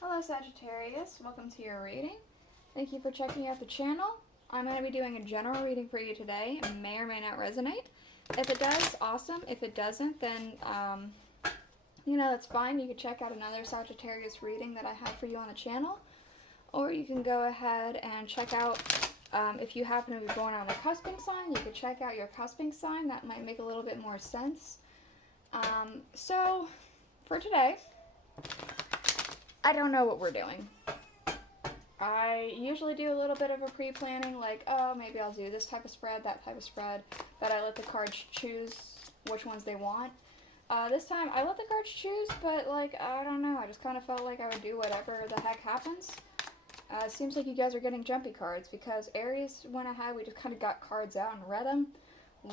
Hello Sagittarius, welcome to your reading. Thank you for checking out the channel. I'm going to be doing a general reading for you today. It may or may not resonate. If it does, awesome. If it doesn't, then, that's fine. You can check out another Sagittarius reading that I have for you on the channel. Or you can go ahead and check out, if you happen to be born on a cusping sign, you could check out your cusping sign. That might make a little bit more sense. So, for today, I don't know what we're doing. I usually do a little bit of a pre-planning, like, oh, maybe I'll do this type of spread, that type of spread, but I let the cards choose which ones they want. This time, I let the cards choose, but, like, I don't know, I just kind of felt like I would do whatever the heck happens. It seems like you guys are getting jumpy cards, because Aries went ahead, we just kind of got cards out and read them.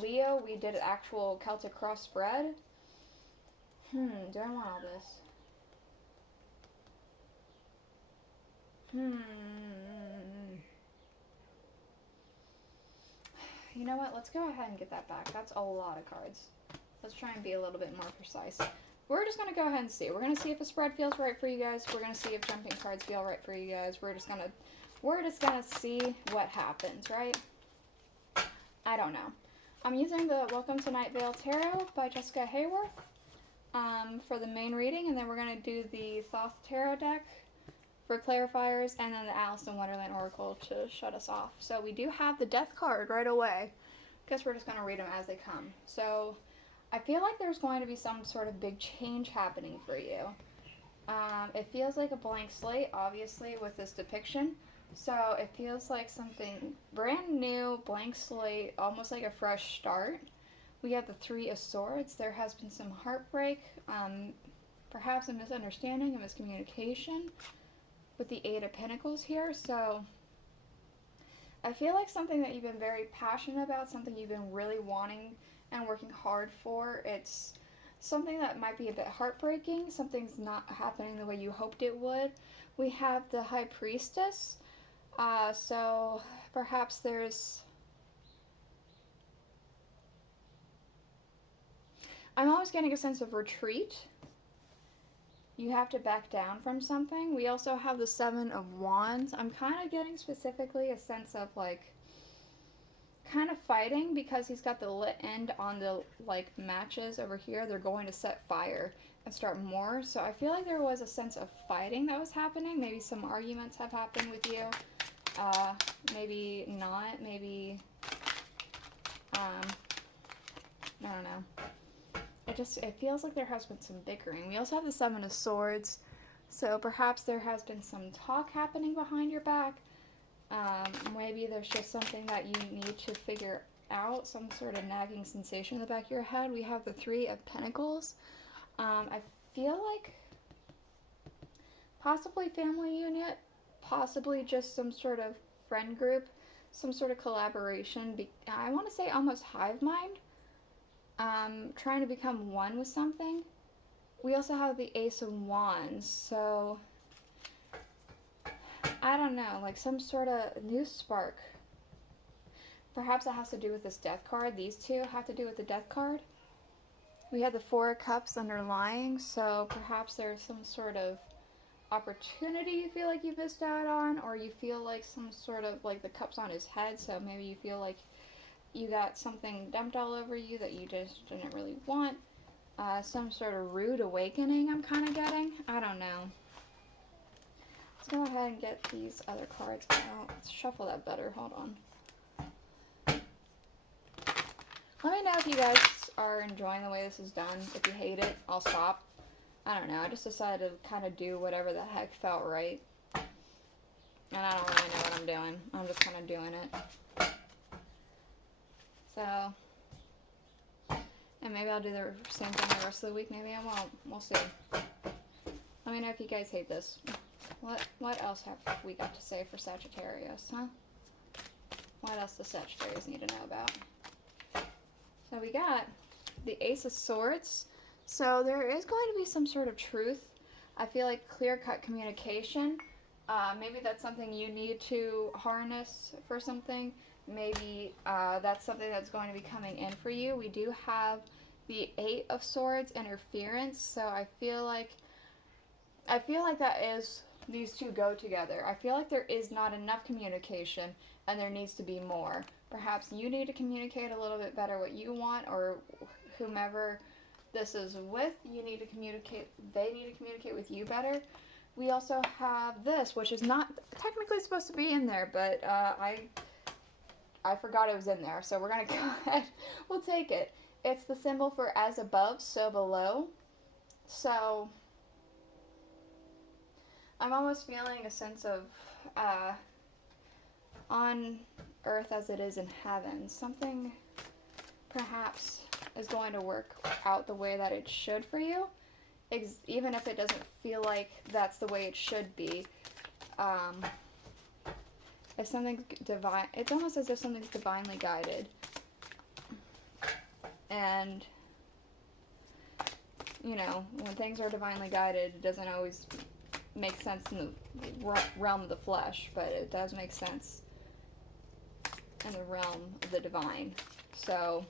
Leo, we did an actual Celtic cross spread. Do I want all this? You know what? Let's go ahead and get that back. That's a lot of cards. Let's try and be a little bit more precise. We're just going to go ahead and see. We're going to see if a spread feels right for you guys. We're going to see if jumping cards feel right for you guys. We're just going to see what happens, right? I don't know. I'm using the Welcome to Night Vale Tarot by Jessica Hayworth for the main reading, and then we're going to do the Thoth Tarot deck for clarifiers, and then the Aleister Wonderland Oracle to shut us off. So we do have the Death card right away. Guess we're just going to read them as they come. So I feel like there's going to be some sort of big change happening for you. It feels like a blank slate, obviously, with this depiction. So it feels like something brand new, blank slate, almost like a fresh start. We have the Three of Swords. There has been some heartbreak, perhaps a misunderstanding, a miscommunication, with the Eight of Pentacles here. So I feel like something that you've been very passionate about, something you've been really wanting and working hard for. It's something that might be a bit heartbreaking. Something's not happening the way you hoped it would. We have the High Priestess. So perhaps I'm always getting a sense of retreat. You have to back down from something. We also have the Seven of Wands. I'm kind of getting specifically a sense of, like, kind of fighting, because he's got the lit end on the, like, matches over here. They're going to set fire and start more. So I feel like there was a sense of fighting that was happening. Maybe some arguments have happened with you. Maybe not. Maybe, I don't know. It feels like there has been some bickering. We also have the Seven of Swords, so perhaps there has been some talk happening behind your back. Maybe there's just something that you need to figure out, some sort of nagging sensation in the back of your head. We have the Three of Pentacles. I feel like possibly family unit, possibly just some sort of friend group, some sort of collaboration. I want to say almost hive mind. Trying to become one with something. We also have the Ace of Wands, so I don't know, like some sort of new spark. Perhaps that has to do with this Death card. These two have to do with the Death card. We have the Four of Cups underlying, so perhaps there's some sort of opportunity you feel like you missed out on, or you feel like some sort of, like, the cup's on his head, so maybe you feel like you got something dumped all over you that you just didn't really want. Some sort of rude awakening I'm kind of getting. I don't know. Let's go ahead and get these other cards out. Let's shuffle that better. Hold on. Let me know if you guys are enjoying the way this is done. If you hate it, I'll stop. I don't know. I just decided to kind of do whatever the heck felt right. And I don't really know what I'm doing. I'm just kind of doing it. So, and maybe I'll do the same thing the rest of the week. Maybe I won't. We'll see. Let me know if you guys hate this. What else have we got to say for Sagittarius, huh? What else does Sagittarius need to know about? So we got the Ace of Swords. So there is going to be some sort of truth. I feel like clear-cut communication. Maybe that's something you need to harness for something. Maybe that's something that's going to be coming in for you. We do have the Eight of Swords, interference, so I feel like that is these two go together. I feel like there is not enough communication and there needs to be more. Perhaps you need to communicate a little bit better what you want, or whomever this is with, you need to communicate, they need to communicate with you better. We also have this, which is not technically supposed to be in there, but I forgot it was in there, so we're going to go ahead. We'll take it. It's the symbol for as above, so below. So I'm almost feeling a sense of on earth as it is in heaven. Something perhaps is going to work out the way that it should for you, even if it doesn't feel like that's the way it should be. If something's divine, it's almost as if something's divinely guided. And, you know, when things are divinely guided, it doesn't always make sense in the realm of the flesh, but it does make sense in the realm of the divine. So,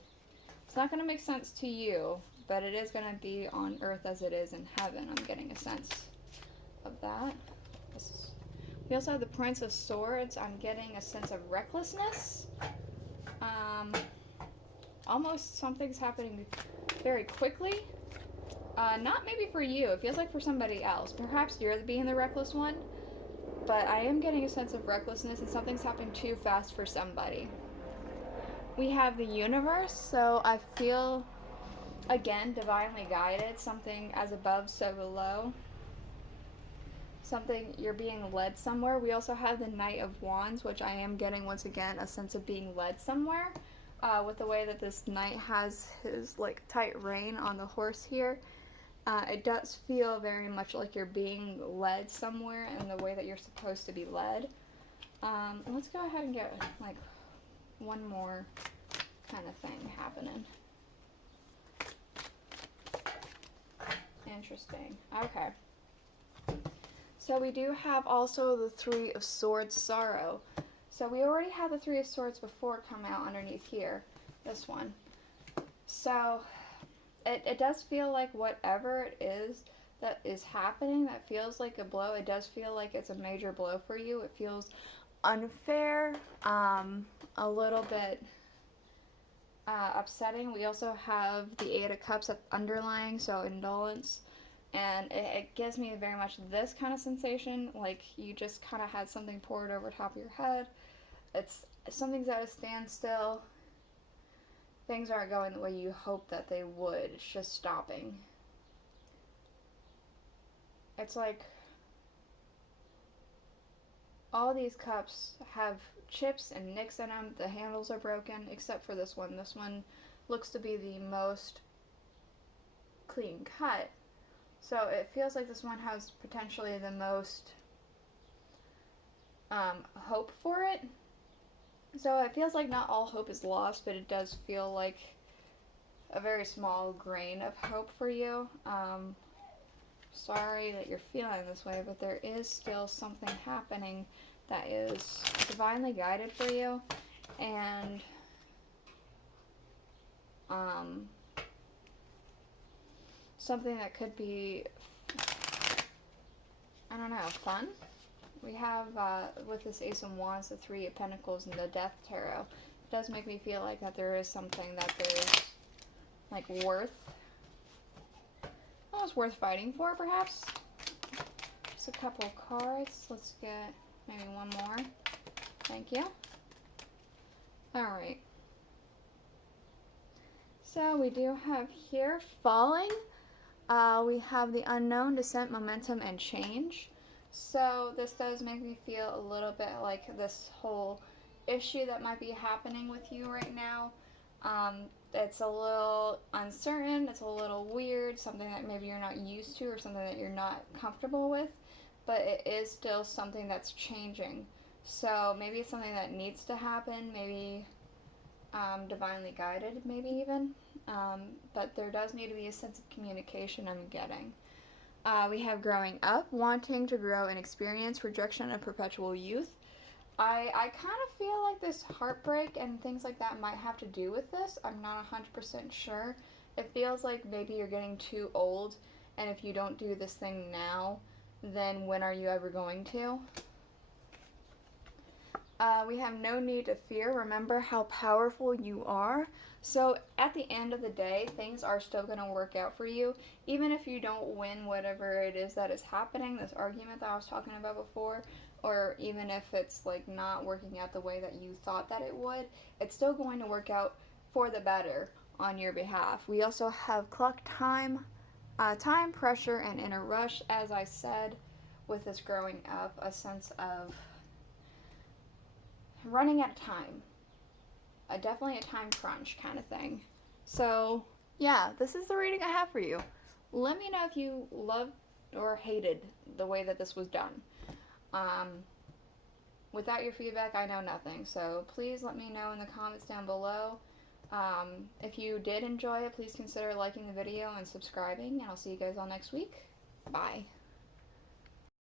it's not going to make sense to you, but it is going to be on earth as it is in heaven. I'm getting a sense of that. We also have the Prince of Swords. I'm getting a sense of recklessness. Almost something's happening very quickly. Not maybe for you. It feels like for somebody else. Perhaps you're being the reckless one. But I am getting a sense of recklessness, and something's happening too fast for somebody. We have the universe, so I feel, again, divinely guided. Something as above, so below. Something, you're being led somewhere. We also have the Knight of Wands, which I am getting, once again, a sense of being led somewhere. With the way that this knight has his, like, tight rein on the horse here. It does feel very much like you're being led somewhere in the way that you're supposed to be led. Let's go ahead and get, like, one more kind of thing happening. Interesting. Okay. So we do have also the Three of Swords, Sorrow. So we already had the Three of Swords before come out underneath here. This one. So it does feel like whatever it is that is happening that feels like a blow, it does feel like it's a major blow for you. It feels unfair, a little bit upsetting. We also have the Eight of Cups underlying, so indolence. And it gives me very much this kind of sensation, like you just kind of had something poured over top of your head. Something's at a standstill. Things aren't going the way you hope that they would. It's just stopping. It's like all these cups have chips and nicks in them. The handles are broken, except for this one. This one looks to be the most clean cut. So it feels like this one has potentially the most hope for it. So it feels like not all hope is lost, but it does feel like a very small grain of hope for you. Sorry that you're feeling this way, but there is still something happening that is divinely guided for you. And something that could be, I don't know, fun. We have, with this Ace of Wands, the Three of Pentacles, and the Death Tarot. It does make me feel like that there is something that there's, like, almost worth fighting for, perhaps. Just a couple cards. Let's get maybe one more. Thank you. Alright. So we do have here Falling. We have the Unknown, Descent, Momentum, and Change. So this does make me feel a little bit like this whole issue that might be happening with you right now. It's a little uncertain, it's a little weird, something that maybe you're not used to or something that you're not comfortable with, but it is still something that's changing. So maybe it's something that needs to happen, maybe divinely guided, maybe even. But there does need to be a sense of communication I'm getting. We have Growing Up, Wanting to Grow in Experience, Rejection, and Perpetual Youth. I kind of feel like this heartbreak and things like that might have to do with this. I'm not 100% sure. It feels like maybe you're getting too old, and if you don't do this thing now, then when are you ever going to? We have no need to fear. Remember how powerful you are. So at the end of the day, things are still going to work out for you. Even if you don't win whatever it is that is happening, this argument that I was talking about before, or even if it's like not working out the way that you thought that it would, it's still going to work out for the better on your behalf. We also have clock time, time pressure, and inner rush, as I said, with this growing up, a sense of running out of time. Definitely a time crunch kind of thing. So, yeah, this is the reading I have for you. Let me know if you loved or hated the way that this was done. Without your feedback, I know nothing. So please let me know in the comments down below. If you did enjoy it, please consider liking the video and subscribing. And I'll see you guys all next week. Bye.